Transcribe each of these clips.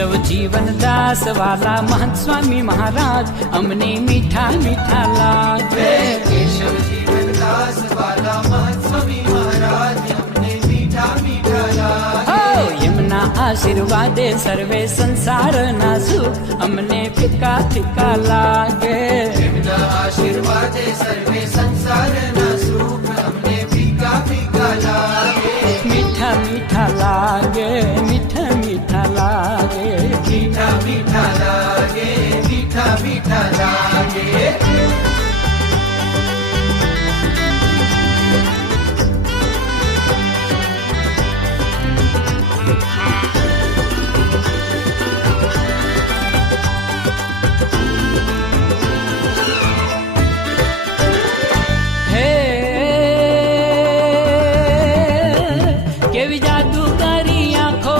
केशव जीवन दास वाला महंत स्वामी महाराज अमने मीठा मीठा लागे। केशव जीवन दास वाला महंत स्वामी महाराज अमने मीठा मीठा लागे। यमना आशीर्वादे सर्वे संसार ना सुख अमने फीका फीका लागे। यमना आशीर्वादे सर्वे संसार ना सुख अमने फीका फीका लागे। मीठा मीठा लागे, मीठा मीठा लागे, मीठा मीठा लागे, मीठा मीठा लागे। केवी जादूगारी आँखो,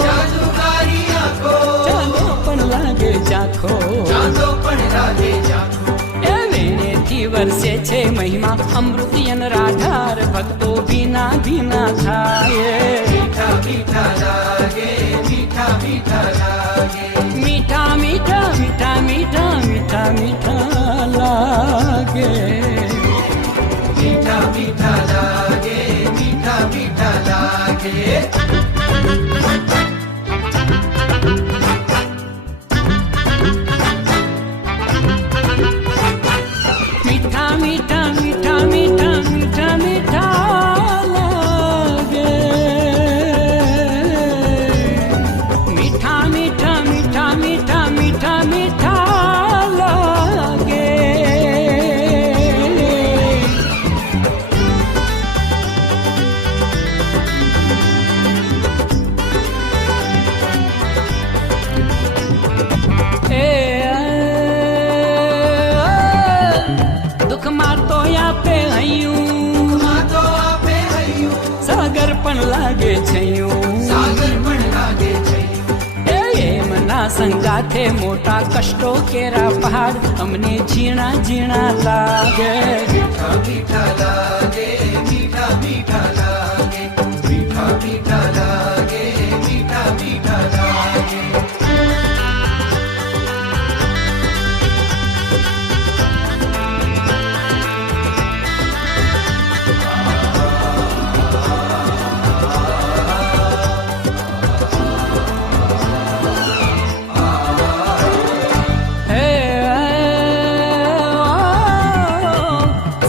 जादूगारी आँखो, चांदो पण लागे जाखो, चांदो पण लागे जाखो। ए वेणेथी वर्षे छे महिमा अमृतियन राधार भक्तो भीना भीना थाये। मीठा मीठा लागे, मीठा मीठा लागे। मीठा मीठा मीठा मीठा मीठा मीठा लागे। मीठा मीठा लागे, मीठा मीठा लागे। मीठा मीठा मीठा मीठा मीठा मीठा लागे। मीठा मीठा मीठा मीठा मीठा मीठा लागे। दुख मातो आपे हयूं, मातो आपे हयूं, सागर पण लागे छयूं, सागर पण लागे छयूं। मना संगाथे मोटा कष्टो केरा पहाड़ अमने झीणा झीणा लागे। मीठा मीठा लागे, मीठा मीठा लागे, मीठा मीठा लागे, मीठा मीठा लागे।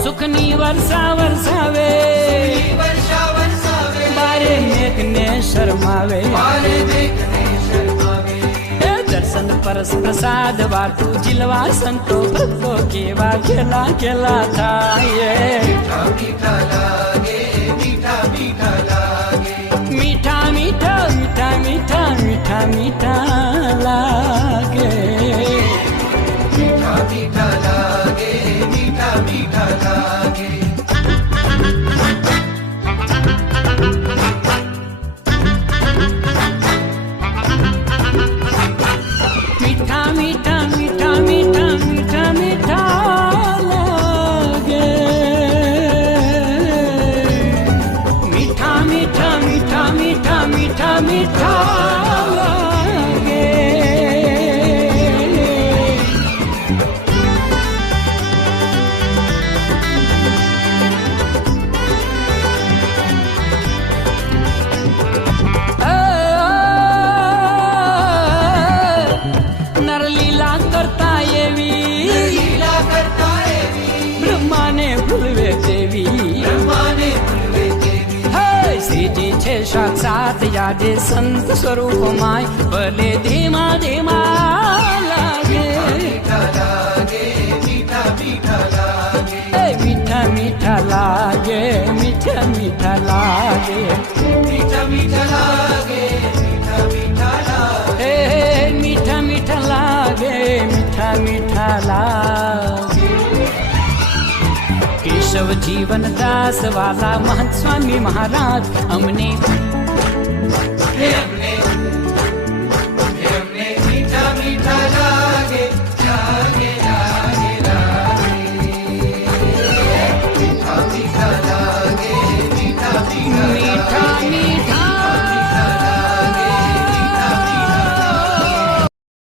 सुखनी वर्षा वर्षावे, वर्षा वर्षावे, बारे मेघने शर्मावे, बारे मेघने शर्मावे। दर्शन परस प्रसाद वाटू जिलवा संतो भक्तो केवा खेला खेला थाये। मीठा मीठा लागे, मीठा मीठा लागे। मीठा मीठा मीठा मीठा मीठा मीठा लागे। मीठा मीठा लागे, मीठा मीठा लागे। मीठा मीठा मीठा मीठा मीठा मीठा लागे। मीठा मीठा मीठा मीठा मीठा मीठा लागे। नरलीला करता येवी, लीला करता येवी, ब्रह्माने भूलवे देवी। ब्रह्माने भूलवे देवी। श्रीजी छे साक्षात यादे संत स्वरूप माय भले धीमा धीमा लागे। मीठा लागे, मीठा मीठा लागे। मीठा मीठा लागे, मीठा मीठा लागे, मीठा मीठा लागे, मीठा मीठा लागे। मीठा मीठा लागे, मीठा मीठा लागे। केशव जीवन दास वाला महंत स्वामी महाराज अमने